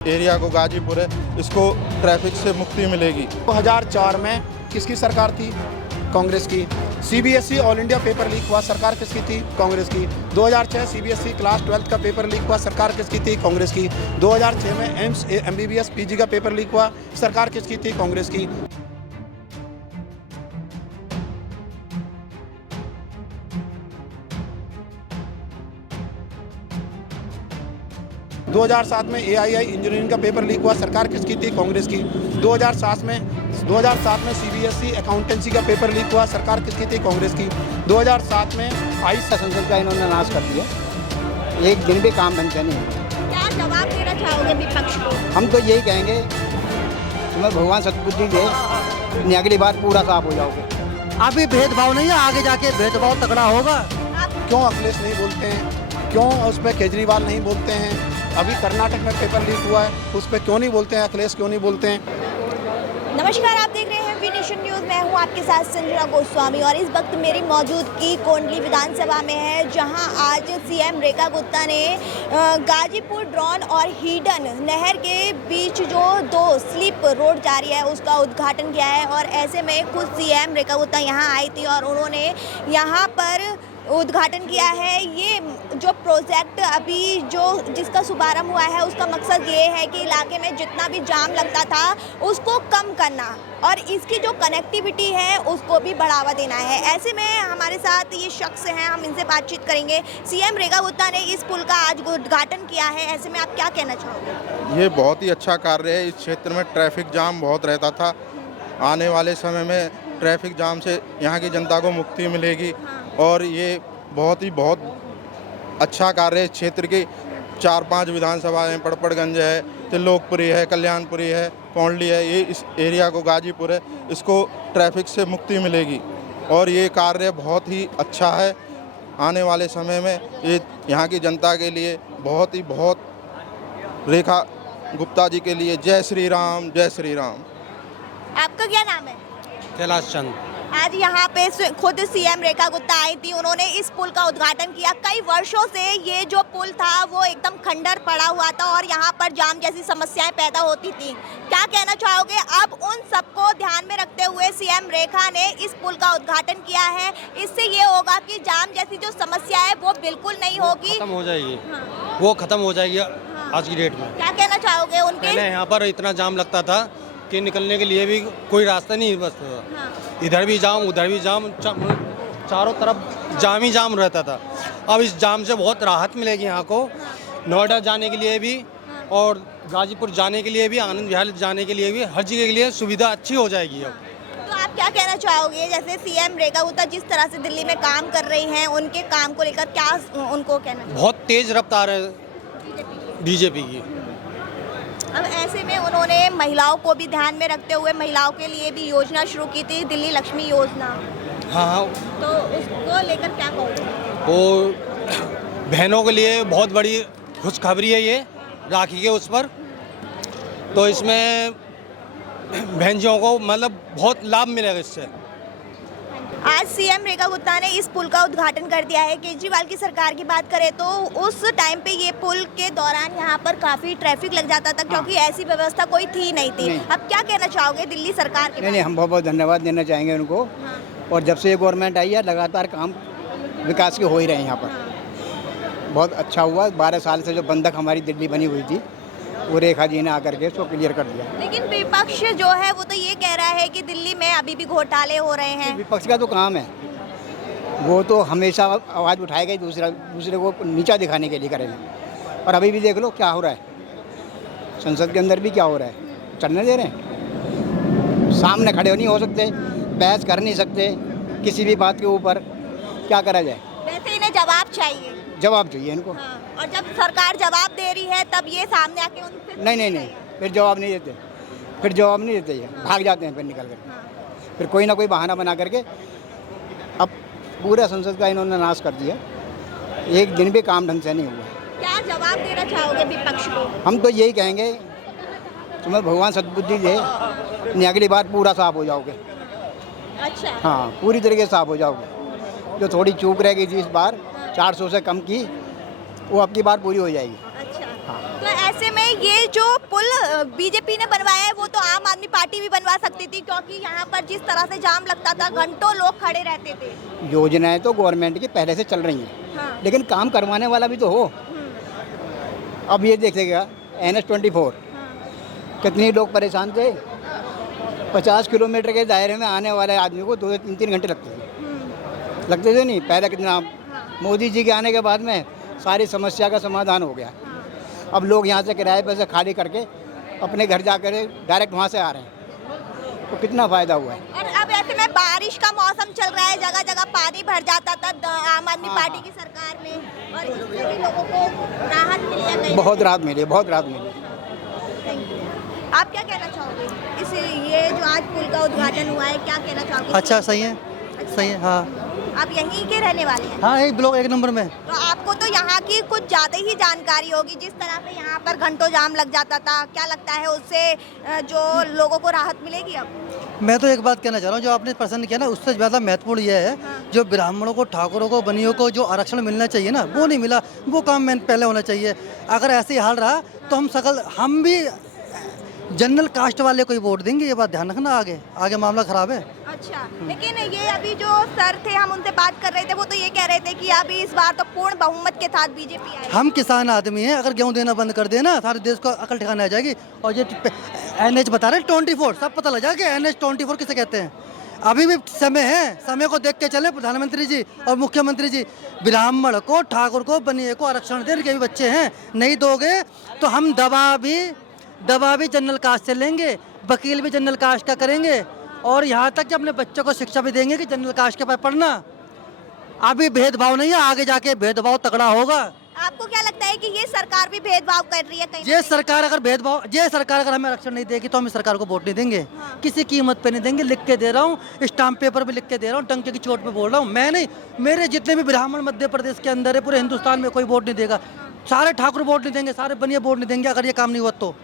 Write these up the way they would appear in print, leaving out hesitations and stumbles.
Area को गाजीपुर है, इसको ट्रैफिक से मुक्ति मिलेगी। 2004 में किसकी सरकार थी? कांग्रेस की। CBSE all India paper leak हुआ, सरकार किसकी थी? कांग्रेस की। 2006 सीबीएसई क्लास 12 का पेपर लीक हुआ, सरकार किसकी थी? कांग्रेस की। 2006 में एम्स एमबीबीएस पीजी का पेपर लीक हुआ, सरकार किसकी थी? कांग्रेस की। 2007 में एआईआई इंजीनियरिंग का पेपर लीक हुआ, सरकार किसकी थी? कांग्रेस की। 2007 में सीबीएसई अकाउंटेंसी का पेपर लीक हुआ, सरकार किसकी थी? कांग्रेस की। 2007 में संसद का इन्होंने नाश कर दिया, एक दिन भी काम ढंग से नहीं हुआ। क्या जवाब देना चाहोगे विपक्ष को? हम तो यही कहेंगे, तुम्हें भगवान सद्बुद्धि दे, नहीं अगली बार पूरा साफ हो जाओगे। अभी भेदभाव नहीं है, आगे जाके भेदभाव तगड़ा होगा। क्यों अखिलेश नहीं बोलते हैं? क्यों उस पर केजरीवाल नहीं बोलते हैं? अभी कर्नाटक में पेपर लीक हुआ है, उस पर क्यों नहीं बोलते हैं? अखिलेश क्यों नहीं बोलते हैं? नमस्कार, आप देख रहे हैं वी नेशन न्यूज़। मैं हूं आपके साथ संजना गोस्वामी और इस वक्त मेरी मौजूदगी कोंडली विधानसभा में है, जहां आज सीएम रेखा गुप्ता ने गाजीपुर ड्रोन और हिडन नहर के बीच जो 2 स्लिप रोड जा रही है उसका उद्घाटन किया है। और ऐसे में खुद सीएम रेखा गुप्ता यहां आई थी और उन्होंने यहां पर उद्घाटन किया है। ये जो प्रोजेक्ट अभी जिसका शुभारंभ हुआ है उसका मकसद ये है कि इलाके में जितना भी जाम लगता था उसको कम करना और इसकी जो कनेक्टिविटी है उसको भी बढ़ावा देना है। ऐसे में हमारे साथ ये शख्स हैं, हम इनसे बातचीत करेंगे। सीएम रेखा गुप्ता ने इस पुल का आज उद्घाटन किया है, ऐसे में आप क्या कहना चाहोगे? ये बहुत ही अच्छा कार्य है। इस क्षेत्र में ट्रैफिक जाम बहुत रहता था, आने वाले समय में ट्रैफिक जाम से यहाँ की जनता को मुक्ति मिलेगी। और ये बहुत अच्छा कार्य है। इस क्षेत्र की 4-5 विधानसभाएँ, पड़पड़गंज है, त्रिलोकपुरी है, कल्याणपुरी है, कोंडली है, ये इस एरिया को गाजीपुर है, इसको ट्रैफिक से मुक्ति मिलेगी। और ये कार्य बहुत ही अच्छा है। आने वाले समय में ये यहाँ की जनता के लिए बहुत रेखा गुप्ता जी के लिए जय श्री राम, जय श्री राम। आपका क्या नाम है? कैलाश चंद। आज यहाँ पे खुद सीएम रेखा गुप्ता आई थी, उन्होंने इस पुल का उद्घाटन किया। कई वर्षों से ये जो पुल था वो एकदम खंडर पड़ा हुआ था और यहाँ पर जाम जैसी समस्याएं पैदा होती थी। क्या कहना चाहोगे? अब उन सबको ध्यान में रखते हुए सीएम रेखा ने इस पुल का उद्घाटन किया है। इससे ये होगा कि जाम जैसी जो समस्या है वो बिल्कुल नहीं होगी, खत्म हो जाएगी। हाँ। वो खत्म हो जाएगी आज की डेट में। क्या कहना चाहोगे उनके? पहले यहाँ पर इतना जाम लगता था कि निकलने के लिए भी कोई रास्ता नहीं बचता था। हाँ। इधर भी जाम, उधर भी जाम, चारों तरफ जाम ही जाम रहता था। अब इस जाम से बहुत राहत मिलेगी यहाँ को। नोएडा जाने के लिए भी और गाजीपुर जाने के लिए भी, आनंद विहार जाने के लिए भी, हर जगह के लिए सुविधा अच्छी हो जाएगी अब। तो आप क्या कहना चाहोगे? जैसे सीएम रेखा गुप्ता जिस तरह से दिल्ली में काम कर रही हैं, उनके काम को लेकर क्या उनको कहना चाहिए? बहुत तेज रफ्तार है बीजेपी की। अब ऐसे में उन्होंने महिलाओं को भी ध्यान में रखते हुए महिलाओं के लिए भी योजना शुरू की थी, दिल्ली लक्ष्मी योजना। हाँ, तो उसको लेकर क्या कहोगे? वो बहनों के लिए बहुत बड़ी खुशखबरी है ये, राखी के उस पर। तो इसमें बहनजियों को मतलब बहुत लाभ मिलेगा इससे। आज सीएम रेखा गुप्ता ने इस पुल का उद्घाटन कर दिया है। केजरीवाल की सरकार की बात करें तो उस टाइम पे ये पुल के दौरान यहाँ पर काफ़ी ट्रैफिक लग जाता था, क्योंकि ऐसी व्यवस्था कोई थी नहीं थी। अब क्या कहना चाहोगे दिल्ली सरकार के? नहीं, हम बहुत धन्यवाद देना चाहेंगे उनको। हाँ। और जब से ये गवर्नमेंट आई है लगातार काम विकास के हो ही रहे हैं यहाँ पर। बहुत अच्छा हुआ। 12 साल से जो बंधक हमारी दिल्ली बनी हुई थी वो रेखा जी ने आकर के इसको क्लियर कर दिया। लेकिन विपक्ष जो है वो तो ये कह रहा है कि दिल्ली में अभी भी घोटाले हो रहे हैं। विपक्ष का तो काम है, वो तो हमेशा आवाज़ उठाएगा ही, दूसरे को नीचा दिखाने के लिए करेंगे। और अभी भी देख लो क्या हो रहा है, संसद के अंदर भी क्या हो रहा है, चलने दे रहे हैं। सामने खड़े नहीं हो सकते, बहस कर नहीं सकते किसी भी बात के ऊपर, क्या करा जाए? वैसे इन्हें जवाब चाहिए। जवाब चाहिए इनको। हाँ। और जब सरकार जवाब दे रही है तब ये सामने आके उनसे नहीं, फिर जवाब नहीं देते, ये भाग जाते हैं फिर निकल कर। हाँ। फिर कोई ना कोई बहाना बना करके अब पूरा संसद का इन्होंने नाश कर दिया, एक दिन भी काम ढंग से नहीं हुआ। क्या जवाब देना चाहोगे विपक्ष को? हम तो यही कहेंगे, तुम्हें भगवान सद्बुद्धि दे, नहीं अगली बार पूरा साफ हो जाओगे। अच्छा। हाँ, पूरी तरीके से साफ हो जाओगे। जो थोड़ी चूक रह गई थी इस बार, 400 से कम की, वो अब की बार पूरी हो जाएगी। अच्छा। हाँ। तो ऐसे ऐसे में ये जो पुल बीजेपी ने बनवाया है वो तो आम आदमी पार्टी भी बनवा सकती थी, क्योंकि यहाँ पर जिस तरह से जाम लगता था घंटों लोग खड़े रहते थे। योजनाएं तो गवर्नमेंट की पहले से चल रही हैं, हाँ। लेकिन काम करवाने वाला भी तो हो। अब ये देखिएगा NH-24 कितने लोग परेशान थे। 50 किलोमीटर के दायरे में आने वाले आदमी को 2-3 घंटे लगते थे नहीं पहले। कितना मोदी जी के आने के बाद में सारी समस्या का समाधान हो गया। अब लोग यहाँ से किराए पैसे खाली करके अपने घर जाकर डायरेक्ट वहाँ से आ रहे हैं, तो कितना फ़ायदा हुआ है। और अब ऐसे में बारिश का मौसम चल रहा है, जगह जगह पानी भर जाता था आम आदमी पार्टी की सरकार में, और इससे भी लोगों को राहत मिली है कहीं? बहुत राहत मिली, बहुत राहत मिली। Thank you. आप क्या कहना चाहोगे इस ये जो आज पुल का उद्घाटन हुआ है, क्या कहना चाहोगे? अच्छा, सही है, सही है। हाँ, आप यहीं के रहने वाले हैं? हाँ, एक ब्लॉक 1 नंबर में। तो आपको तो यहाँ की कुछ ज़्यादा ही जानकारी होगी, जिस तरह से यहाँ पर घंटों जाम लग जाता था। क्या लगता है उससे जो लोगों को राहत मिलेगी अब? मैं तो एक बात कहना चाह रहा हूँ, जो आपने प्रश्न किया ना, उससे ज़्यादा महत्वपूर्ण ये है, जो ब्राह्मणों को, ठाकुरों को, बनियों को जो आरक्षण मिलना चाहिए ना, वो नहीं मिला। वो काम पहले होना चाहिए। अगर ऐसे ही हाल रहा तो हम भी जनरल कास्ट वाले को ही वोट देंगे। ये बात ध्यान रखना, आगे मामला खराब है। अच्छा, लेकिन ये अभी जो सर थे, हम उनसे बात कर रहे थे, वो तो ये कह रहे थे कि अभी इस बार तो पूर्ण बहुमत के साथ बीजेपी आएगी। हम किसान आदमी हैं, अगर गेहूं देना बंद कर देना सारे देश को अकल ठिकाने आ जाएगी। और ये NH बता रहे हैं 24, सब पता लग जाएगा कि NH-24 किसे कहते हैं। अभी भी समय है, समय को देख के चले प्रधानमंत्री जी और मुख्यमंत्री जी। ब्राह्मण को, ठाकुर को, बनिए को आरक्षण देने के भी बच्चे हैं। नहीं दोगे तो हम दवा भी जनरल कास्ट से लेंगे, वकील भी जनरल कास्ट का करेंगे, और यहाँ तक कि अपने बच्चों को शिक्षा भी देंगे कि जनरल कास्ट के पास पढ़ना। अभी भेदभाव नहीं है, आगे जाके भेदभाव तगड़ा होगा। आपको क्या लगता है कि ये सरकार भी भेदभाव कर रही है कहीं? ये सरकार अगर हमें आरक्षण नहीं देगी तो हम इस सरकार को वोट नहीं देंगे। किसी कीमत पे नहीं देंगे। लिख के दे रहा हूँ, स्टाम्प पेपर पे लिख के दे रहा हूँ, टंके की चोट पे बोल रहा हूँ। मैं नहीं, मेरे जितने भी ब्राह्मण मध्य प्रदेश के अंदर है, पूरे हिंदुस्तान में कोई वोट नहीं देगा। सारे ठाकुर वोट नहीं देंगे, सारे बनिए वोट नहीं देंगे अगर ये काम नहीं हुआ तो।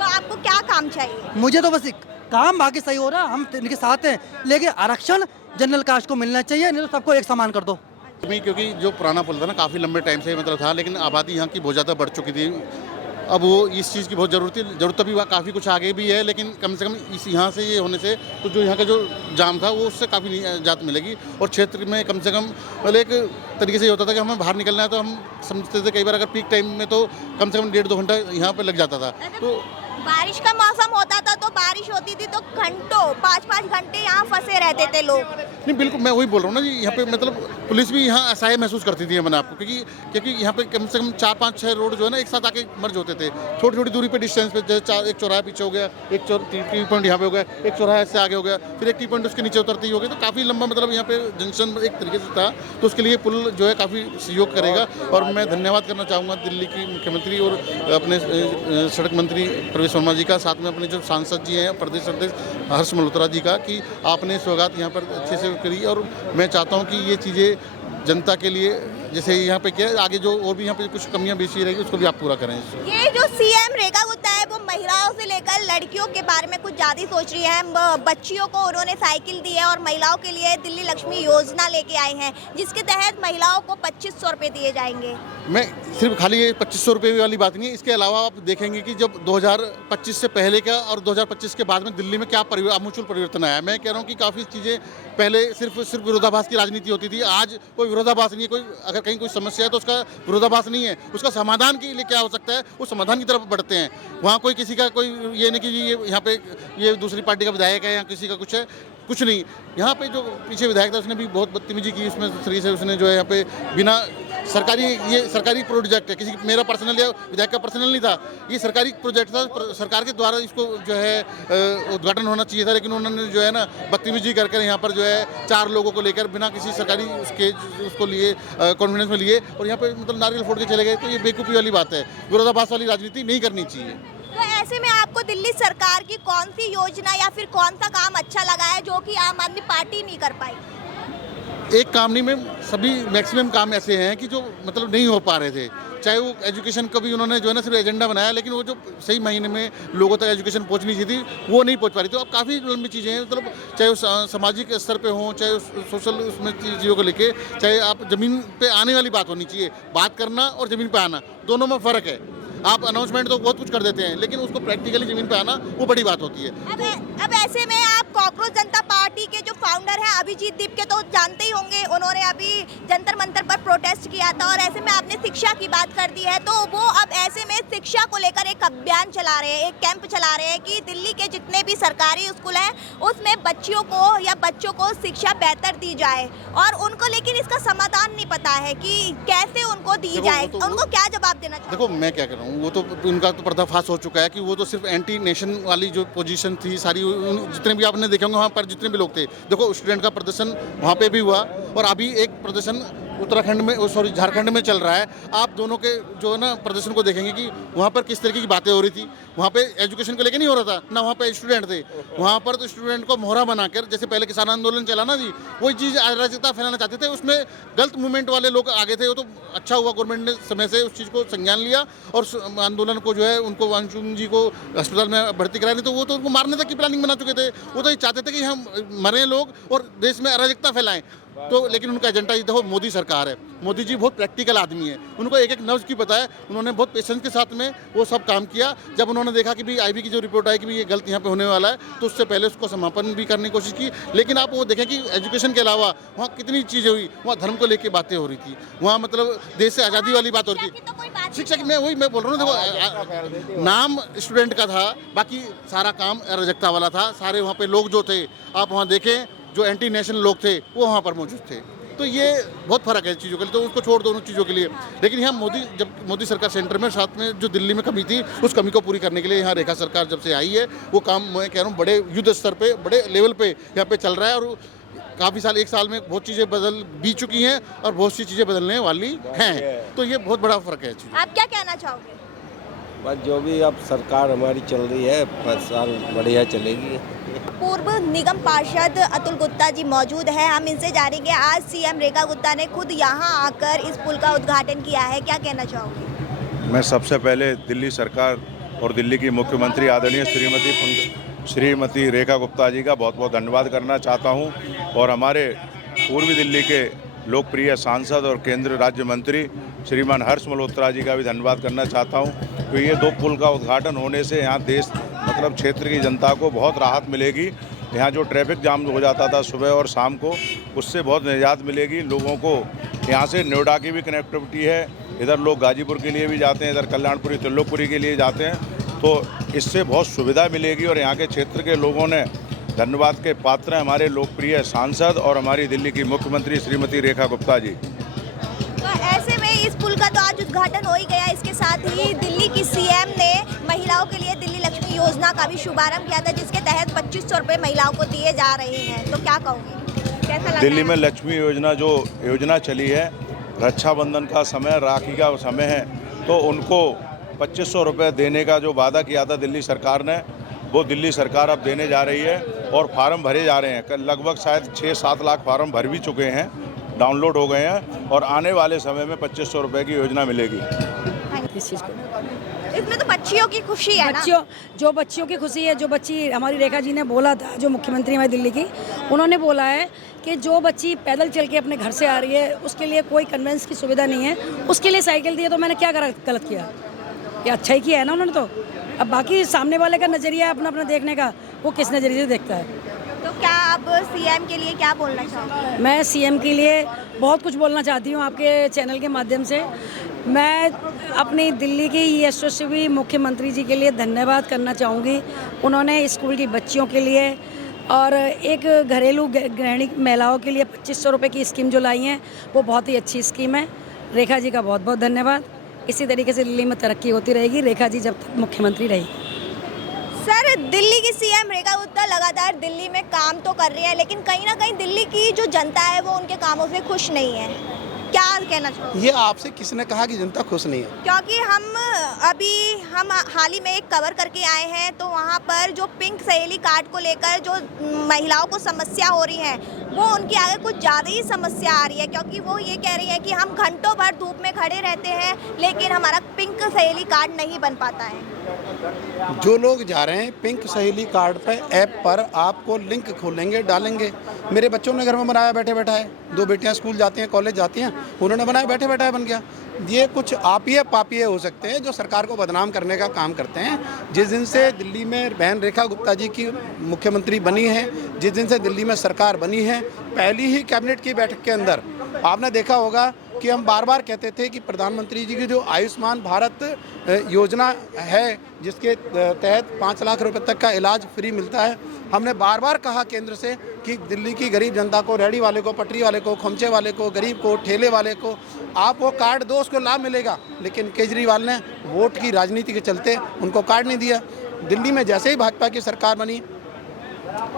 आपको क्या काम चाहिए? मुझे तो बस काम बाकी सही हो रहा, हम इनके साथ हैं, लेकिन आरक्षण जनरल कास्ट को मिलना चाहिए, नहीं तो सबको एक समान कर दो। क्योंकि जो पुराना पुल था ना, काफ़ी लंबे टाइम से मतलब था, लेकिन आबादी यहाँ की बहुत ज़्यादा बढ़ चुकी थी। अब वो इस चीज़ की बहुत ज़रूरत भी काफ़ी कुछ आगे भी है, लेकिन कम से कम इस यहाँ से ये होने से तो जो यहाँ का जो जाम था वो उससे काफ़ी निजात मिलेगी। और क्षेत्र में कम से कम पहले एक तरीके से ये होता था कि हमें बाहर निकलना है तो हम समझते थे कई बार अगर पीक टाइम में तो कम से कम 1.5-2 घंटा यहाँ पर लग जाता था। तो बारिश का मौसम होता था तो बारिश होती थी तो घंटों 5-5 घंटे यहाँ फंसे रहते थे लोग। नहीं, बिल्कुल मैं वही बोल रहा हूँ ना जी। यहाँ पे मतलब पुलिस भी यहाँ असहाय महसूस करती थी मैंने आपको, क्योंकि यहाँ पे कम से कम 4-5-6 रोड जो है ना एक साथ आके मर्ज होते थे, छोटी छोटी दूरी पे डिस्टेंस पे। जैसे एक चौराहा पीछे हो गया, एक टी पॉइंट यहाँ पे हो गया, एक चौराहा इससे आगे हो गया, फिर एक टी पॉइंट उसके नीचे उतरती ही हो गई। तो काफ़ी लंबा मतलब यहाँ पे जंक्शन एक तरीके से था। तो उसके लिए पुल जो है काफ़ी सहयोग करेगा। और मैं धन्यवाद करना चाहूँगा दिल्ली की मुख्यमंत्री और अपने सड़क मंत्री प्रवेश वर्मा जी का, साथ में अपने जो सांसद जी हैं प्रदेश अध्यक्ष हर्ष मल्होत्रा जी का, कि आपने सौगात यहाँ पर अच्छे से करी। और मैं चाहता हूँ कि ये चीज़ें जनता के लिए जैसे यहाँ पे क्या आगे जो और भी यहाँ पे कुछ कमियाँ बेची रहेगी उसको भी आप पूरा करें। ये जो सीएम रेखा गुप्ता है वो महिलाओं से लेकर लड़कियों के बारे में कुछ ज़्यादा ही सोच रही है। बच्चियों को उन्होंने साइकिल दी है और महिलाओं के लिए दिल्ली लक्ष्मी योजना लेके आए हैं, जिसके तहत महिलाओं को 2500 रुपये दिए जाएंगे। मैं सिर्फ खाली ये 2500 रुपये वाली बात नहीं है, इसके अलावा आप देखेंगे कि जब 2025 से पहले का और 2025 के बाद में दिल्ली में क्या आमूल परिवर्तन आया। मैं कह रहा हूँ कि काफ़ी चीज़ें पहले सिर्फ विरोधाभास की राजनीति होती थी, आज कोई विरोधाभास नहीं है। कोई अगर कहीं कोई समस्या है तो उसका विरोधाभास नहीं है, उसका समाधान के लिए क्या हो सकता है वो समाधान की तरफ बढ़ते हैं। वहाँ कोई किसी का कोई ये नहीं कि ये यहाँ पे ये दूसरी पार्टी का विधायक है या किसी का कुछ है, कुछ नहीं। यहाँ पे जो पीछे विधायक था उसने भी बहुत बदतमीजी की, उसमें तरीके से उसने जो है यहाँ पे बिना सरकारी प्रोजेक्ट है, किसी मेरा पर्सनल या विधायक का पर्सनल नहीं था, ये सरकारी प्रोजेक्ट था, सरकार के द्वारा इसको जो है उद्घाटन होना चाहिए था। लेकिन उन्होंने जो है ना बदतमीजी कर यहाँ पर जो है 4 लोगों को लेकर बिना किसी सरकारी उसको लिए कॉन्फिडेंस में लिए और यहाँ पे मतलब नारियल फोड़ के चले गए। तो ये बेवकूफ़ी वाली बात है, विरोधाभास वाली राजनीति नहीं करनी चाहिए। तो ऐसे में आपको दिल्ली सरकार की कौन सी योजना या फिर कौन सा काम अच्छा लगा है जो कि आम आदमी पार्टी नहीं कर पाई? एक काम नहीं, में सभी मैक्सिमम काम ऐसे हैं कि जो मतलब नहीं हो पा रहे थे। चाहे वो एजुकेशन का भी उन्होंने जो है ना सिर्फ एजेंडा बनाया, लेकिन वो जो सही महीने में लोगों तक एजुकेशन पहुंचनी चाहिए थी वो नहीं पहुंच पा रही। तो अब काफ़ी लंबी चीज़ें हैं, मतलब चाहे वो सामाजिक स्तर पे हों, चाहे सोशल उसमें चीज़ों को लेके, चाहे आप ज़मीन पे आने वाली बात होनी चाहिए। बात करना और ज़मीन पे आना दोनों में फ़र्क है। आप अनाउंसमेंट तो बहुत कुछ कर देते हैं, लेकिन उसको प्रैक्टिकली ज़मीन पे आना वो बड़ी बात होती है। अब ऐसे में आप कॉकरोच जनता पार्टी के जो फाउंडर हैं अभिजीत दीप के तो जानते ही होंगे, उन्होंने अभी जंतर मंतर पर प्रोटेस्ट किया था और ऐसे में आपने शिक्षा की बात कर दी है, तो वो अब ऐसे में शिक्षा को लेकर एक अभियान चला रहे हैं, एक कैंप चला रहे हैं कि दिल्ली के जितने भी सरकारी स्कूल हैं उसमें बच्चियों को या बच्चों को शिक्षा बेहतर दी जाए, और उनको लेकिन इसका समाधान नहीं पता है कि कैसे उनको दी जाए। उनको क्या जवाब देना चाहिए? देखो मैं क्या कर रहा हूँ, वो तो उनका तो पर्दाफाश हो चुका है कि वो तो सिर्फ एंटी नेशन वाली जो पोजीशन थी सारी, जितने भी आपने देखे होंगे वहाँ पर जितने भी लोग थे, देखो स्टूडेंट का प्रदर्शन वहाँ पे भी हुआ और अभी एक प्रदर्शन उत्तराखंड में सॉरी झारखंड में चल रहा है। आप दोनों के जो है ना प्रदर्शन को देखेंगे कि वहाँ पर किस तरीके की बातें हो रही थी। वहाँ पे एजुकेशन को लेकर नहीं हो रहा था ना, वहाँ पे स्टूडेंट थे, वहाँ पर तो स्टूडेंट को मोहरा बनाकर जैसे पहले किसान आंदोलन चला ना जी, वही चीज़ अराजकता फैलाना चाहते थे। उसमें गलत मूवमेंट वाले लोग आगे थे, वो तो अच्छा हुआ गवर्नमेंट ने समय से उस चीज़ को संज्ञान लिया और आंदोलन को जो है उनको वांगचुक जी को अस्पताल में भर्ती कराया, नहीं तो वो तो उनको मारने तक की प्लानिंग बना चुके थे। वो तो ये चाहते थे कि हम मरें लोग और देश में अराजकता फैलाएं। तो लेकिन उनका एजेंडा ये देखो, मोदी सरकार है, मोदी जी बहुत प्रैक्टिकल आदमी है, उनको एक एक नब्ज की पता है। उन्होंने बहुत पेशेंस के साथ में वो सब काम किया। जब उन्होंने देखा कि भी आईबी की जो रिपोर्ट आई कि भी ये गलत यहाँ पे होने वाला है, तो उससे पहले उसको समापन भी करने की कोशिश की। लेकिन आप वो देखें कि एजुकेशन के अलावा वहाँ कितनी चीज़ें हुई, वहाँ धर्म को लेकर बातें हो रही थी, वहाँ मतलब देश से आज़ादी वाली बात हो रही थी। शिक्षक मैं वही मैं बोल रहा हूँ, देखो नाम स्टूडेंट का था, बाकी सारा काम अराजकता वाला था। सारे वहाँ पे लोग जो थे आप वहाँ देखें, जो एंटी नेशनल लोग थे वो वहाँ पर मौजूद थे। तो ये बहुत फ़र्क है चीज़ों के लिए, तो उसको छोड़ दो उन चीज़ों के लिए। लेकिन यहाँ जब मोदी सरकार सेंटर में, साथ में जो दिल्ली में कमी थी, उस कमी को पूरी करने के लिए यहाँ रेखा सरकार जब से आई है, वो काम मैं कह रहा हूँ बड़े युद्ध स्तर पे, बड़े लेवल पे यहाँ पे चल रहा है। और काफ़ी साल, एक साल में बहुत चीज़ें बदल भी चुकी हैं और बहुत सी चीज़ें बदलने वाली हैं। तो ये बहुत बड़ा फ़र्क है। आप क्या कहना चाहोगे? बस जो भी अब सरकार हमारी चल रही है 5 साल बढ़िया चलेगी। पूर्व निगम पार्षद अतुल गुप्ता जी मौजूद है, हम इनसे जानेंगे आज सीएम रेखा गुप्ता ने खुद यहाँ आकर इस पुल का उद्घाटन किया है, क्या कहना चाहोगे? मैं सबसे पहले दिल्ली सरकार और दिल्ली की मुख्यमंत्री आदरणीय श्रीमती रेखा गुप्ता जी का बहुत बहुत धन्यवाद करना चाहता हूँ, और हमारे पूर्वी दिल्ली के लोकप्रिय सांसद और केंद्रीय राज्य मंत्री श्रीमान हर्ष मल्होत्रा जी का भी धन्यवाद करना चाहता हूँ। तो ये 2 पुल का उद्घाटन होने से यहाँ देश मतलब क्षेत्र की जनता को बहुत राहत मिलेगी। यहाँ जो ट्रैफिक जाम हो जाता था सुबह और शाम को, उससे बहुत निजात मिलेगी लोगों को। यहाँ से नोएडा की भी कनेक्टिविटी है, इधर लोग गाजीपुर के लिए भी जाते हैं, इधर कल्याणपुरी त्रिलोकपुरी के लिए जाते हैं, तो इससे बहुत सुविधा मिलेगी। और यहाँ के क्षेत्र के लोगों ने धन्यवाद के पात्र हैं हमारे लोकप्रिय सांसद और हमारी दिल्ली की मुख्यमंत्री श्रीमती रेखा गुप्ता जी। तो ऐसे में इस पुल का तो आज उद्घाटन हो ही गया, इसके साथ ही दिल्ली की सीएम ने महिलाओं के लिए दिल्ली लक्ष्मी योजना का भी शुभारंभ किया था, जिसके तहत 2500 रुपये महिलाओं को दिए जा रहे हैं। तो क्या कहोगे, कैसा लगा? दिल्ली में लक्ष्मी योजना जो योजना चली है, रक्षाबंधन का समय, राखी का समय है, तो उनको 2500 रुपये देने का जो वादा किया था दिल्ली सरकार ने, वो दिल्ली सरकार अब देने जा रही है। और फार्म भरे जा रहे हैं, लगभग शायद 6-7 लाख फार्म भर भी चुके हैं, डाउनलोड हो गए हैं, और आने वाले समय में 2500 रुपये की योजना मिलेगी। इस चीज़ को इसमें तो बच्चियों की खुशी है ना? बच्चियों की खुशी है। जो बच्ची हमारी रेखा जी ने बोला था, जो मुख्यमंत्री हमारी दिल्ली की, उन्होंने बोला है कि जो बच्ची पैदल चल के अपने घर से आ रही है उसके लिए कोई कन्वेंस की सुविधा नहीं है, उसके लिए साइकिल दी है। तो मैंने क्या गलत किया? ये अच्छा ही किया है ना उन्होंने। तो अब बाकी सामने वाले का नज़रिया अपना अपना देखने का, वो किस नज़रिए से देखता है। तो क्या आप सीएम के लिए क्या बोलना चाहोगे? मैं सीएम के लिए बहुत कुछ बोलना चाहती हूँ आपके चैनल के माध्यम से। मैं अपनी दिल्ली की यशस्वी मुख्यमंत्री जी के लिए धन्यवाद करना चाहूँगी। उन्होंने स्कूल की बच्चियों के लिए और एक घरेलू गृहिणी महिलाओं के लिए 2500 रुपये की स्कीम जो लाई हैं, वो बहुत ही अच्छी स्कीम है। रेखा जी का बहुत बहुत धन्यवाद। इसी तरीके से दिल्ली में तरक्की होती रहेगी, रेखा जी जब तक मुख्यमंत्री रहेगी। सर, दिल्ली की सीएम रेखा गुप्ता लगातार दिल्ली में काम तो कर रही है, लेकिन कहीं ना कहीं दिल्ली की जो जनता है वो उनके कामों से खुश नहीं है, क्या कहना चाहोगे? ये आपसे किसने कहा कि जनता खुश नहीं है? क्योंकि हम हाल ही में एक कवर करके आए हैं, तो वहाँ पर जो पिंक सहेली कार्ड को लेकर जो महिलाओं को समस्या हो रही है, वो उनके आगे कुछ ज़्यादा ही समस्या आ रही है, क्योंकि वो ये कह रही है कि हम घंटों भर धूप में खड़े रहते हैं लेकिन हमारा पिंक सहेली कार्ड नहीं बन पाता है। जो लोग जा रहे हैं पिंक सहेली कार्ड पे ऐप पर आपको लिंक खोलेंगे, डालेंगे। मेरे बच्चों ने घर में बनाया बैठे बैठा है, 2 बेटियां स्कूल जाती हैं, कॉलेज जाती हैं, उन्होंने बनाया बैठे बैठा है, बन गया। ये कुछ आपिये पापिये हो सकते हैं जो सरकार को बदनाम करने का काम करते हैं। जिस दिन से दिल्ली में बहन रेखा गुप्ता जी की मुख्यमंत्री बनी है, जिस दिन से दिल्ली में सरकार बनी है, पहली ही कैबिनेट की बैठक के अंदर आपने देखा होगा कि हम बार बार कहते थे कि प्रधानमंत्री जी की जो आयुष्मान भारत योजना है, जिसके तहत 5 लाख रुपए तक का इलाज फ्री मिलता है, हमने बार बार कहा केंद्र से कि दिल्ली की गरीब जनता को, रेहड़ी वाले को, पटरी वाले को, खमचे वाले को, गरीब को, ठेले वाले को आप वो कार्ड दो, उसको लाभ मिलेगा। लेकिन केजरीवाल ने वोट की राजनीति के चलते उनको कार्ड नहीं दिया। दिल्ली में जैसे ही भाजपा की सरकार बनी,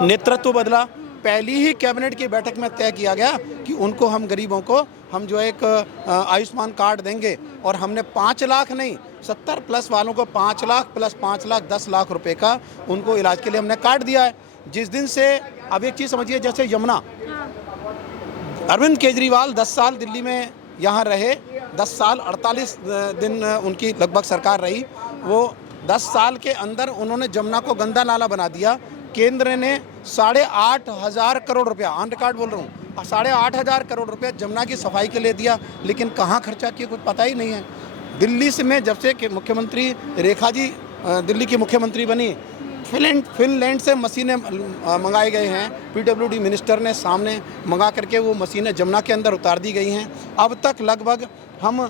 नेतृत्व बदला, पहली ही कैबिनेट की बैठक में तय किया गया कि उनको हम गरीबों को हम जो एक आयुष्मान कार्ड देंगे, और हमने 5 लाख नहीं 70 प्लस वालों को 5 लाख प्लस 5 लाख 10 लाख रुपए का उनको इलाज के लिए हमने कार्ड दिया है। जिस दिन से, अब एक चीज़ समझिए, जैसे यमुना, अरविंद केजरीवाल 10 साल दिल्ली में यहाँ रहे, 10 साल 48 दिन उनकी लगभग सरकार रही। वो 10 साल के अंदर उन्होंने जमुना को गंदा नाला बना दिया। केंद्र ने 8,500 करोड़ रुपया, ऑन रिकॉर्ड बोल रहा हूँ, 8,500 करोड़ रुपया जमुना की सफाई के लिए दिया, लेकिन कहाँ खर्चा किया कुछ पता ही नहीं है। दिल्ली से में जब से कि मुख्यमंत्री रेखा जी दिल्ली की मुख्यमंत्री बनी, फिनलैंड से मशीनें मंगाई गई हैं। पीडब्ल्यूडी मिनिस्टर ने सामने मंगा करके वो मशीनें जमुना के अंदर उतार दी गई हैं। अब तक लगभग हम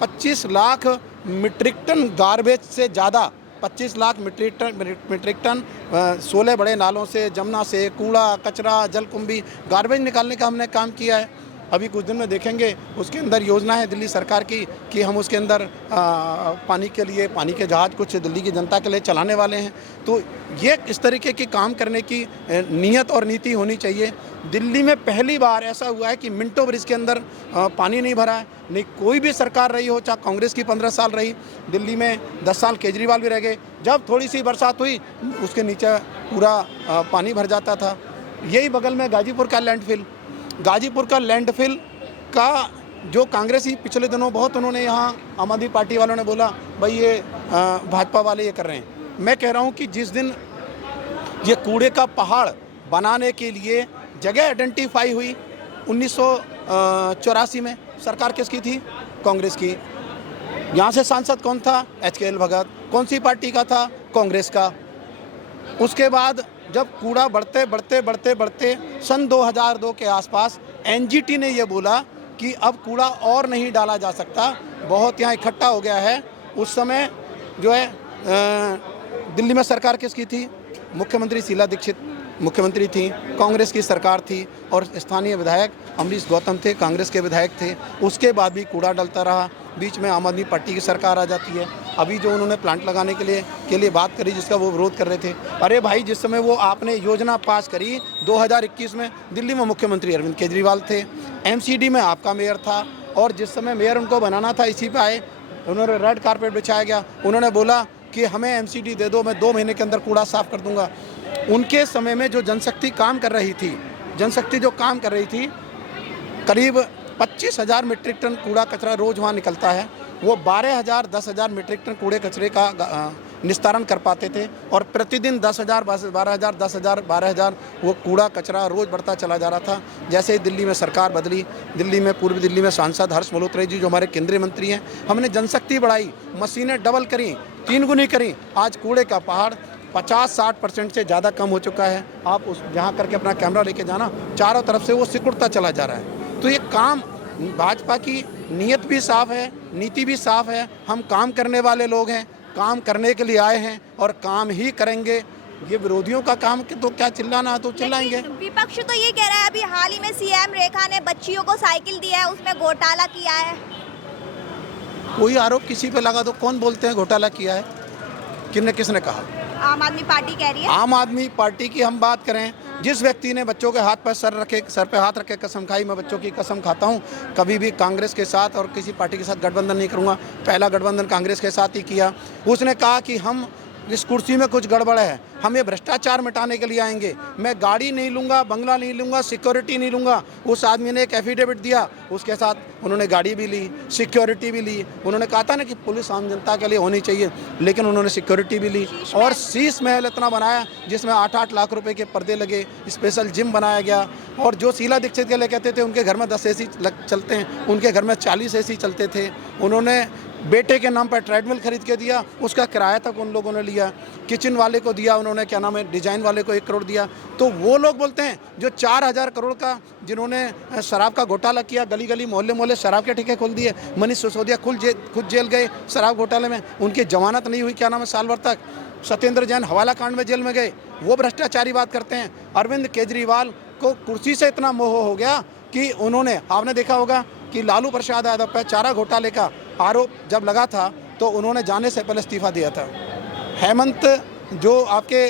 25 लाख मीट्रिक टन गार्बेज से ज़्यादा, 25 लाख मीट्रिक टन 16 बड़े नालों से, जमुना से कूड़ा कचरा जलकुंभी गार्बेज निकालने का हमने काम किया है। अभी कुछ दिन में देखेंगे उसके अंदर योजना है दिल्ली सरकार की कि हम उसके अंदर पानी के लिए, पानी के जहाज़ कुछ दिल्ली की जनता के लिए चलाने वाले हैं। तो ये इस तरीके की काम करने की नीयत और नीति होनी चाहिए। दिल्ली में पहली बार ऐसा हुआ है कि मिंटो ब्रिज के अंदर पानी नहीं भरा है। नहीं कोई भी सरकार रही हो, चाहे कांग्रेस की 15 साल रही, दिल्ली में 10 साल केजरीवाल भी रह गए, जब थोड़ी सी बरसात हुई उसके नीचे पूरा पानी भर जाता था। यही बगल में गाजीपुर का लैंडफिल, गाजीपुर का लैंडफिल का जो कांग्रेसी पिछले दिनों बहुत उन्होंने यहाँ आम आदमी पार्टी वालों ने बोला भाई ये भाजपा वाले ये कर रहे हैं। मैं कह रहा हूँ कि जिस दिन ये कूड़े का पहाड़ बनाने के लिए जगह आइडेंटिफाई हुई 1984 में, सरकार किसकी थी? कांग्रेस की। यहाँ से सांसद कौन था? HKL भगत। कौन सी पार्टी का था? कांग्रेस का। उसके बाद जब कूड़ा बढ़ते बढ़ते बढ़ते बढ़ते सन 2002 के आसपास NGT ने ये बोला कि अब कूड़ा और नहीं डाला जा सकता, बहुत यहाँ इकट्ठा हो गया है। उस समय जो है दिल्ली में सरकार किसकी थी? मुख्यमंत्री शीला दीक्षित मुख्यमंत्री थी, कांग्रेस की सरकार थी, और स्थानीय विधायक अमरीश गौतम थे, कांग्रेस के विधायक थे। उसके बाद भी कूड़ा डलता रहा। बीच में आम आदमी पार्टी की सरकार आ जाती है। अभी जो उन्होंने प्लांट लगाने के लिए बात करी, जिसका वो विरोध कर रहे थे, अरे भाई जिस समय वो आपने योजना पास करी 2021 में, दिल्ली में मुख्यमंत्री अरविंद केजरीवाल थे, MCD में आपका मेयर था, और जिस समय मेयर उनको बनाना था इसी पे आए, उन्होंने रेड कारपेट बिछाया गया। उन्होंने बोला कि हमें MCD दे दो, मैं 2 महीने के अंदर कूड़ा साफ़ कर दूंगा। उनके समय में जो जनशक्ति काम कर रही थी, करीब 25,000 मीट्रिक टन कूड़ा कचरा रोज़ वहाँ निकलता है। वो 12,000 10,000 मीट्रिक टन कूड़े कचरे का निस्तारण कर पाते थे, और प्रतिदिन 10,000 12,000 10,000 12,000 वो कूड़ा कचरा रोज़ बढ़ता चला जा रहा था। जैसे ही दिल्ली में सरकार बदली, दिल्ली में पूर्वी दिल्ली में सांसद हर्ष मल्होत्रा जी जो हमारे केंद्रीय मंत्री हैं, हमने जनशक्ति बढ़ाई, मशीनें डबल करी, 3 गुनी करी। आज कूड़े का पहाड़ 50-60% से ज़्यादा कम हो चुका है। आप उस जहाँ करके अपना कैमरा लेके जाना, चारों तरफ से वो सिकुड़ता चला जा रहा है। तो ये काम, भाजपा की नीयत भी साफ है, नीति भी साफ है। हम काम करने वाले लोग हैं, काम करने के लिए आए हैं और काम ही करेंगे। ये विरोधियों का काम तो क्या चिल्लाना, तो चिल्लाएंगे। विपक्ष तो ये कह रहा है, अभी हाल ही में CM रेखा ने बच्चियों को साइकिल दिया है, उसमें घोटाला किया है। कोई आरोप किसी पे लगा दो, कौन बोलते हैं घोटाला किया है? किसने कहा? आम आदमी पार्टी कह रही है। आम आदमी पार्टी की हम बात करें, जिस व्यक्ति ने बच्चों के हाथ पर सर पे हाथ रखे कसम खाई, मैं बच्चों की कसम खाता हूं, कभी भी कांग्रेस के साथ और किसी पार्टी के साथ गठबंधन नहीं करूंगा। पहला गठबंधन कांग्रेस के साथ ही किया। उसने कहा कि हम इस कुर्सी में कुछ गड़बड़ है, हम ये भ्रष्टाचार मिटाने के लिए आएंगे, मैं गाड़ी नहीं लूँगा, बंगला नहीं लूँगा, सिक्योरिटी नहीं लूँगा। उस आदमी ने एक एफिडेविट दिया, उसके साथ उन्होंने गाड़ी भी ली, सिक्योरिटी भी ली। उन्होंने कहा था ना कि पुलिस आम जनता के लिए होनी चाहिए, लेकिन उन्होंने सिक्योरिटी भी ली और शीश महल इतना बनाया जिसमें 8-8 लाख रुपए के पर्दे लगे, स्पेशल जिम बनाया गया। और जो शीला दीक्षित के लिए कहते थे उनके घर में 10 AC चलते हैं, उनके घर में 40 AC चलते थे। उन्होंने बेटे के नाम पर ट्रेडमिल खरीद के दिया, उसका किराया तक उन लोगों ने लिया। किचन वाले को दिया उन्होंने, क्या नाम है, डिज़ाइन वाले को 1 करोड़ दिया। तो वो लोग बोलते हैं जो 4000 करोड़ का, जिन्होंने शराब का घोटाला किया, गली गली मोहल्ले मोहल्ले शराब के ठेके खोल दिए। मनीष सिसोदिया खुद जेल गए शराब घोटाले में, उनकी जमानत नहीं हुई, क्या नाम है, साल भर तक। सत्येंद्र जैन हवाला कांड में जेल में गए, वो भ्रष्टाचारी बात करते हैं। अरविंद केजरीवाल को कुर्सी से इतना मोह हो गया कि उन्होंने, आपने देखा होगा कि लालू प्रसाद यादव पर चारा घोटाले का आरोप जब लगा था तो उन्होंने जाने से पहले इस्तीफा दिया था। हेमंत जो आपके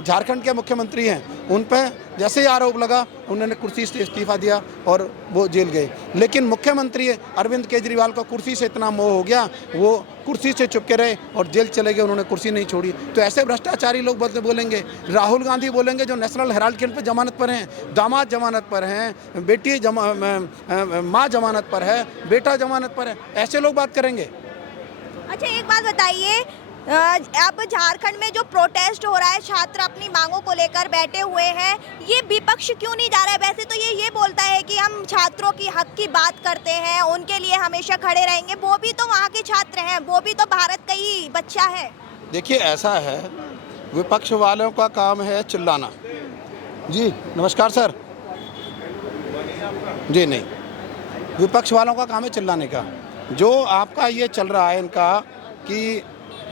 झारखंड के मुख्यमंत्री हैं, उन पर जैसे ही आरोप लगा उन्होंने कुर्सी से इस्तीफा दिया और वो जेल गए। लेकिन मुख्यमंत्री अरविंद केजरीवाल को कुर्सी से इतना मोह हो गया, वो कुर्सी से चुपके रहे और जेल चले गए, उन्होंने कुर्सी नहीं छोड़ी। तो ऐसे भ्रष्टाचारी लोग बोलेंगे। राहुल गांधी बोलेंगे जो नेशनल हेराल्ड के पे जमानत पर हैं, दामाद जमानत पर हैं, बेटी माँ जमानत पर है, बेटा जमानत पर है, ऐसे लोग बात करेंगे। अच्छा, एक बात बताइए, अब झारखंड में जो प्रोटेस्ट हो रहा है, छात्र अपनी मांगों को लेकर बैठे हुए हैं, ये विपक्ष क्यों नहीं जा रहा है? वैसे तो ये बोलता है कि हम छात्रों की हक की बात करते हैं, उनके लिए हमेशा खड़े रहेंगे। वो भी तो वहाँ के छात्र हैं, वो भी तो भारत का ही बच्चा है। देखिए, ऐसा है, विपक्ष वालों का काम है चिल्लाना। जी नमस्कार सर। जी नहीं, विपक्ष वालों का काम है चिल्लाने का। जो आपका ये चल रहा है इनका कि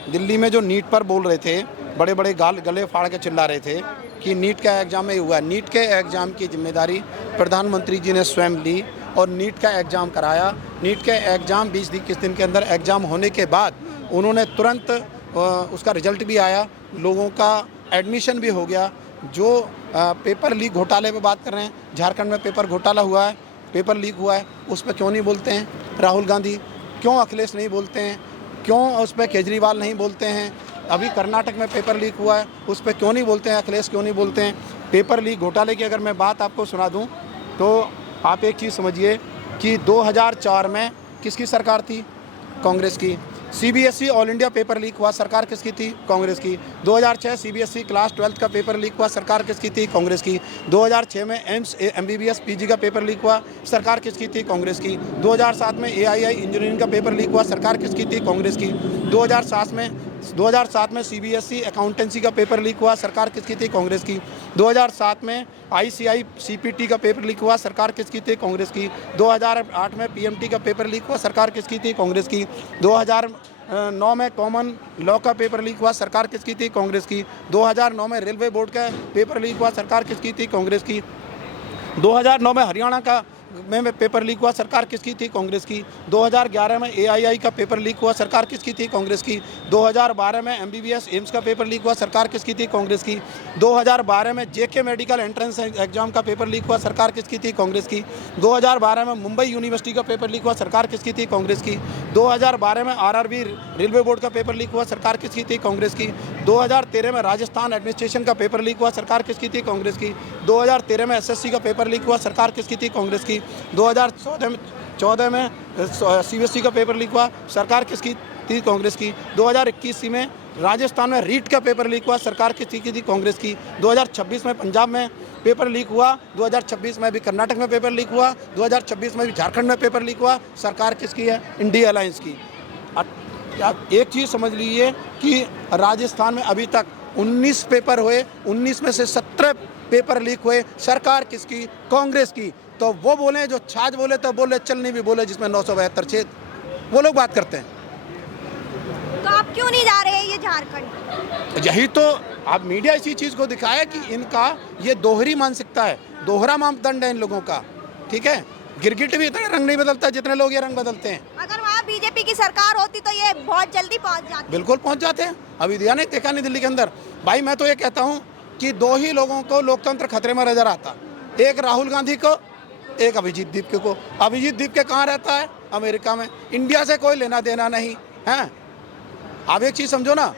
दिल्ली में जो नीट पर बोल रहे थे, बड़े बड़े गले फाड़ के चिल्ला रहे थे कि नीट का एग्ज़ाम में हुआ। नीट के एग्ज़ाम की जिम्मेदारी प्रधानमंत्री जी ने स्वयं ली और नीट का एग्ज़ाम कराया। नीट के एग्ज़ाम 20-21 दिन के अंदर एग्ज़ाम होने के बाद उन्होंने तुरंत उसका रिजल्ट भी आया, लोगों का एडमिशन भी हो गया। जो पेपर लीक घोटाले पे बात कर रहे हैं, झारखंड में पेपर घोटाला हुआ है, पेपर लीक हुआ है, उस पर क्यों नहीं बोलते हैं राहुल गांधी? क्यों अखिलेश नहीं बोलते हैं? क्यों उस पर केजरीवाल नहीं बोलते हैं? अभी कर्नाटक में पेपर लीक हुआ है, उस पर क्यों नहीं बोलते हैं? अखिलेश क्यों नहीं बोलते हैं? पेपर लीक घोटाले की अगर मैं बात आपको सुना दूं तो आप एक चीज़ समझिए कि 2004 में किसकी सरकार थी? कांग्रेस की। CBSE all India paper leak हुआ, सरकार किसकी थी? कांग्रेस की। 2006 CBSE क्लास 12 का पेपर लीक हुआ, सरकार किसकी थी? कांग्रेस की। 2006 में एम्स MBBS PG का पेपर लीक हुआ, सरकार किसकी थी? कांग्रेस की। 2007 में AII इंजीनियरिंग का पेपर लीक हुआ, सरकार किसकी थी? कांग्रेस की। 2007 में CBSE अकाउंटेंसी का पेपर लीक हुआ, सरकार किसकी थी? कांग्रेस की। 2007 में ICI CPT का पेपर लीक हुआ, सरकार किसकी थी? कांग्रेस की। 2008 में PMT का पेपर लीक हुआ, सरकार किसकी थी? कांग्रेस की। 2009 में कॉमन लॉ का पेपर लीक हुआ, सरकार किसकी थी? कांग्रेस की। 2009 में रेलवे बोर्ड का पेपर लीक हुआ, सरकार किसकी थी? कांग्रेस की। 2009 में हरियाणा का में पेपर लीक हुआ, सरकार किसकी थी? कांग्रेस की। 2011 में AII का पेपर लीक हुआ, सरकार किसकी थी? कांग्रेस की। 2012 में MBBS एम्स का पेपर लीक हुआ, सरकार किसकी थी? कांग्रेस की। 2012 में JK मेडिकल एंट्रेंस एग्जाम का पेपर लीक हुआ, सरकार किसकी थी? कांग्रेस की। 2012 में मुंबई यूनिवर्सिटी का पेपर लीक हुआ, सरकार किसकी थी? कांग्रेस की। 2012 में RRB रेलवे बोर्ड का पेपर लीक हुआ, सरकार किसकी थी? कांग्रेस की। 2013 में राजस्थान एडमिनिस्ट्रेशन का पेपर लीक हुआ, सरकार किसकी थी? कांग्रेस की। 2013 में SSC का पेपर लीक हुआ, सरकार किसकी थी? कांग्रेस की। 2014 में CBSE का पेपर लीक हुआ, सरकार किसकी थी? कांग्रेस की। 2021 में राजस्थान में रीट का पेपर लीक हुआ, सरकार किसकी थी? कांग्रेस की। 2026 में पंजाब में पेपर लीक हुआ, 2026 में भी कर्नाटक में पेपर लीक हुआ, 2026 में भी झारखंड में पेपर लीक हुआ, सरकार किसकी है? इंडिया अलायंस की। आप एक चीज़ समझ लीजिए कि राजस्थान में अभी तक 19 पेपर हुए, 19 में से 17 पेपर लीक हुए, सरकार किसकी? कांग्रेस की। तो वो बोले, जो छाछ बोले तो बोले, चलनी भी बोले, जिसमें 972 छेद, वो लोग बात करते हैं। तो आप क्यों नहीं जा रहे हैं ये झारखंड? यही तो आप मीडिया इसी चीज़ को दिखाया कि इनका ये दोहरी मानसिकता है, दोहरा मापदंड है इन लोगों का। ठीक है, गिरगिट भी इतना रंग नहीं बदलता जितने लोग ये रंग बदलते हैं। अगर वहाँ BJP की सरकार होती तो ये बहुत जल्दी पहुँच जाती। बिल्कुल पहुँच जाते हैं। अभी दिया नहीं, देखा नहीं दिल्ली के अंदर। भाई मैं तो ये कहता हूँ कि 2 ही लोगों को लोकतंत्र खतरे में नजर आता, एक राहुल गांधी को, एक अभिजीत दीपके को। अभिजीत दीपके कहाँ रहता है? अमेरिका में। इंडिया से कोई लेना देना नहीं है। आप एक चीज़ समझो ना,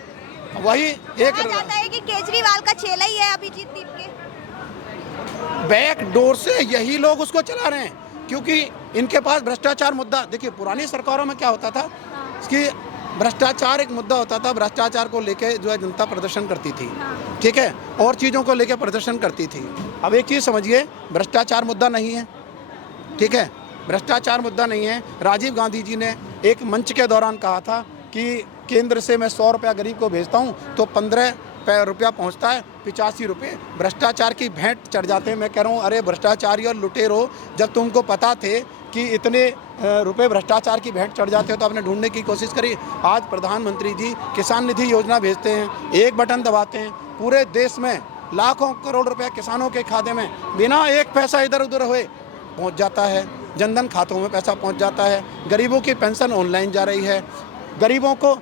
वही एक कहा जाता है कि केजरीवाल का चेला ही है अभिजीत दीप के। बैक डोर से यही लोग उसको चला रहे हैं, क्योंकि इनके पास भ्रष्टाचार मुद्दा, देखिए पुरानी सरकारों में क्या होता था कि भ्रष्टाचार एक मुद्दा होता था, भ्रष्टाचार को लेके जो है जनता प्रदर्शन करती थी, ठीक है, और चीज़ों को लेके प्रदर्शन करती थी। अब एक चीज़ समझिए, भ्रष्टाचार मुद्दा नहीं है, ठीक है, भ्रष्टाचार मुद्दा नहीं है। राजीव गांधी जी ने एक मंच के दौरान कहा था कि केंद्र से मैं 100 रुपया गरीब को भेजता हूँ तो 15 रुपया पहुँचता है, 85 रुपये भ्रष्टाचार की भेंट चढ़ जाते हैं। मैं कह रहा हूँ अरे भ्रष्टाचारी और लुटेरो, जब तुमको पता थे कि इतने रुपए भ्रष्टाचार की भेंट चढ़ जाते हो तो आपने ढूंढने की कोशिश करी। आज प्रधानमंत्री जी किसान निधि योजना भेजते हैं, एक बटन दबाते हैं, पूरे देश में लाखों करोड़ रुपए किसानों के खाते में बिना एक पैसा इधर उधर हुए पहुंच जाता है, जनधन खातों में पैसा पहुंच जाता है, गरीबों की पेंशन ऑनलाइन जा रही है, गरीबों को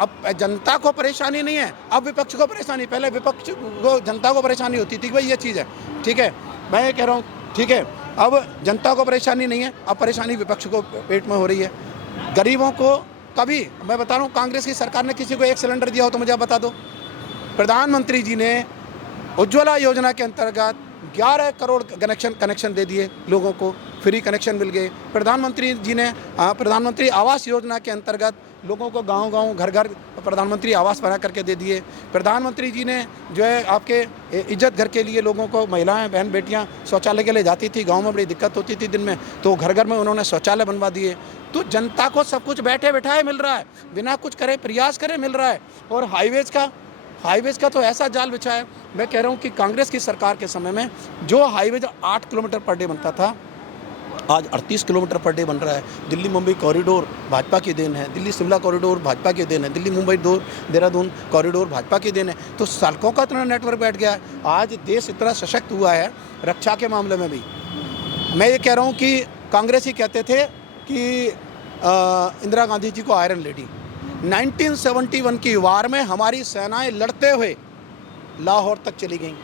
अब जनता को परेशानी नहीं है, अब विपक्ष को परेशानी, पहले विपक्ष को जनता को परेशानी होती थी कि भाई ये चीज़ है, ठीक है, मैं ये कह रहा हूँ, ठीक है, अब जनता को परेशानी नहीं है, अब परेशानी विपक्ष को पेट में हो रही है। गरीबों को कभी, मैं बता रहा हूँ, कांग्रेस की सरकार ने किसी को 1 सिलेंडर दिया हो तो मुझे आप बता दो। प्रधानमंत्री जी ने उज्ज्वला योजना के अंतर्गत 11 करोड़ कनेक्शन दे दिए, लोगों को फ्री कनेक्शन मिल गए। प्रधानमंत्री जी ने प्रधानमंत्री आवास योजना के अंतर्गत लोगों को गांव-गांव घर-घर प्रधानमंत्री आवास बना करके दे दिए। प्रधानमंत्री जी ने जो है आपके इज्जत घर के लिए लोगों को, महिलाएं बहन बेटियां शौचालय के लिए जाती थी, गांव में बड़ी दिक्कत होती थी दिन में, तो घर घर में उन्होंने शौचालय बनवा दिए। तो जनता को सब कुछ बैठे बैठाए मिल रहा है, बिना कुछ करे प्रयास करे मिल रहा है। और हाईवेज का तो ऐसा जाल बिछा है, मैं कह रहा हूँ कि कांग्रेस की सरकार के समय में जो हाईवेज 8 किलोमीटर पर डे बनता था, आज 38 किलोमीटर पर डे बन रहा है। दिल्ली मुंबई कॉरिडोर भाजपा की देन है, दिल्ली शिमला कॉरिडोर भाजपा की देन है, दिल्ली मुंबई देहरादून कॉरिडोर भाजपा की देन है। तो सड़कों का इतना नेटवर्क बैठ गया है, आज देश इतना सशक्त हुआ है रक्षा के मामले में भी। मैं ये कह रहा हूँ कि कांग्रेस ही कहते थे कि इंदिरा गांधी जी को आयरन लेडी। 1971 की वार में हमारी सेनाएं लड़ते हुए लाहौर तक चली गईं।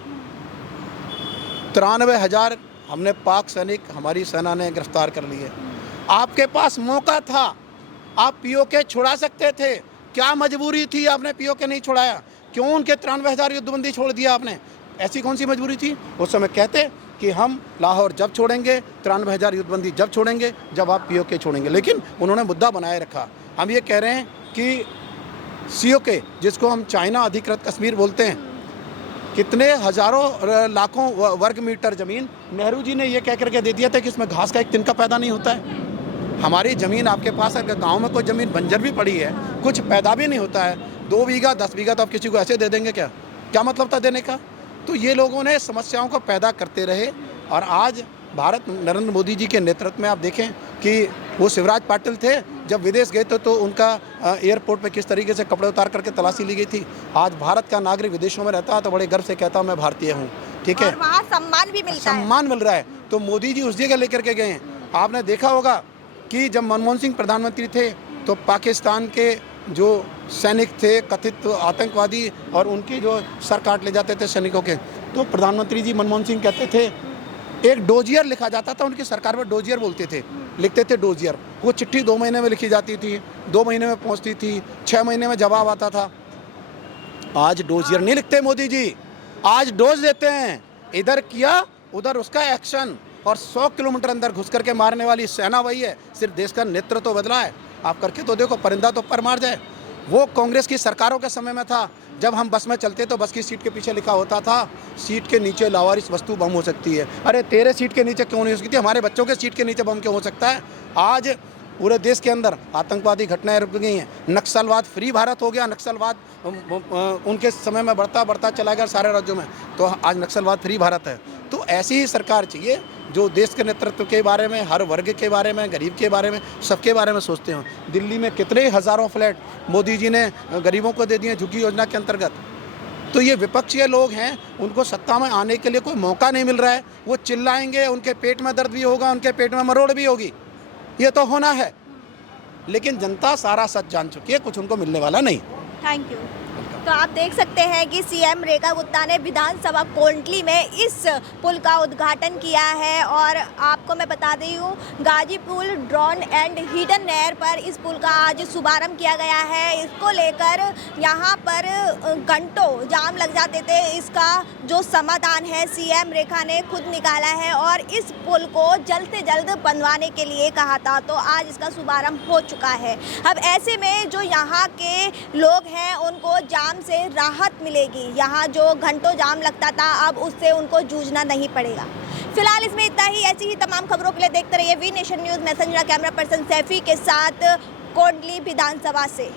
93,000 हमने पाक सैनिक हमारी सेना ने गिरफ्तार कर लिए। आपके पास मौका था, आप पीओके छुड़ा सकते थे, क्या मजबूरी थी आपने पीओके नहीं छुड़ाया? क्यों उनके 93,000 युद्धबंदी छोड़ दिया आपने? ऐसी कौन सी मजबूरी थी? उस समय कहते कि हम लाहौर जब छोड़ेंगे, 93,000 युद्धबंदी जब छोड़ेंगे, जब आप पीओके छोड़ेंगे। लेकिन उन्होंने मुद्दा बनाए रखा। हम ये कह रहे हैं कि सीओके, जिसको हम चाइना अधिकृत कश्मीर बोलते हैं, कितने हजारों लाखों वर्ग मीटर ज़मीन नेहरू जी ने ये कह करके दे दिया था कि इसमें घास का एक तिनका पैदा नहीं होता है। हमारी ज़मीन आपके पास अगर गांव में कोई ज़मीन बंजर भी पड़ी है, कुछ पैदा भी नहीं होता है, 2 बीघा 10 बीघा तो आप किसी को ऐसे दे देंगे क्या? क्या मतलब था देने का? तो ये लोगों ने समस्याओं को पैदा करते रहे। और आज भारत नरेंद्र मोदी जी के नेतृत्व में आप देखें कि वो शिवराज पाटिल थे, जब विदेश गए तो उनका एयरपोर्ट पे किस तरीके से कपड़े उतार करके तलाशी ली गई थी। आज भारत का नागरिक विदेशों में रहता है तो बड़े गर्व से कहता हूँ मैं भारतीय हूँ, ठीक है, और वहाँ सम्मान भी मिलता है, सम्मान मिल रहा है। तो मोदी जी उस जगह लेकर के गए हैं। आपने देखा होगा कि जब मनमोहन सिंह प्रधानमंत्री थे तो पाकिस्तान के जो सैनिक थे कथित आतंकवादी, और उनकी जो सर काट ले जाते थे सैनिकों के, तो प्रधानमंत्री जी मनमोहन सिंह कहते थे, एक डोजियर लिखा जाता था, उनकी सरकार में डोजियर बोलते थे, लिखते थे डोजियर। वो चिट्ठी 2 महीने में लिखी जाती थी, 2 महीने में पहुंचती थी, 6 महीने में जवाब आता था। आज डोजियर नहीं लिखते मोदी जी, आज डोज देते हैं, इधर किया उधर उसका एक्शन। और 100 किलोमीटर अंदर घुस करके मारने वाली सेना वही है, सिर्फ देश का नेतृत्व तो बदला है। आप करके तो देखो, परिंदा तो पर मार जाए। वो कांग्रेस की सरकारों के समय में था, जब हम बस में चलते तो बस की सीट के पीछे लिखा होता था, सीट के नीचे लावारिस वस्तु बम हो सकती है। अरे तेरे सीट के नीचे क्यों नहीं हो सकती? हमारे बच्चों के सीट के नीचे बम क्यों हो सकता है? आज पूरे देश के अंदर आतंकवादी घटनाएं रुक गई हैं, नक्सलवाद फ्री भारत हो गया, नक्सलवाद उनके समय में बढ़ता चला गया सारे राज्यों में, तो आज नक्सलवाद फ्री भारत है। तो ऐसी ही सरकार चाहिए जो देश के नेतृत्व के बारे में, हर वर्ग के बारे में, गरीब के बारे में, सबके बारे में सोचते हो। दिल्ली में कितने हज़ारों फ्लैट मोदी जी ने गरीबों को दे दिए झुग्गी योजना के अंतर्गत। तो ये विपक्षीय लोग हैं, उनको सत्ता में आने के लिए कोई मौका नहीं मिल रहा है। वो चिल्लाएंगे, उनके पेट में दर्द भी होगा, उनके पेट में मरोड़ भी होगी, ये तो होना है। लेकिन जनता सारा सच जान चुकी है, कुछ उनको मिलने वाला नहीं। Thank you. तो आप देख सकते हैं कि सीएम रेखा गुप्ता ने विधानसभा कोंडली में इस पुल का उद्घाटन किया है। और आपको मैं बता दी हूँ, गाजीपुर ड्रोन एंड हिडन नहर पर इस पुल का आज शुभारंभ किया गया है। इसको लेकर यहाँ पर घंटों जाम लग जाते थे। इसका जो समाधान है सीएम रेखा ने खुद निकाला है और इस पुल को जल्द से जल्द बनवाने के लिए कहा था। तो आज इसका शुभारंभ हो चुका है। अब ऐसे में जो यहाँ के लोग हैं उनको जाम से राहत मिलेगी। यहाँ जो घंटों जाम लगता था अब उससे उनको जूझना नहीं पड़ेगा। फिलहाल इसमें इतना ही। ऐसी ही तमाम खबरों के लिए देखते रहिए वी नेशन न्यूज़। मैं संजना कैमरा पर्सन सैफी के साथ कोंडली विधानसभा से।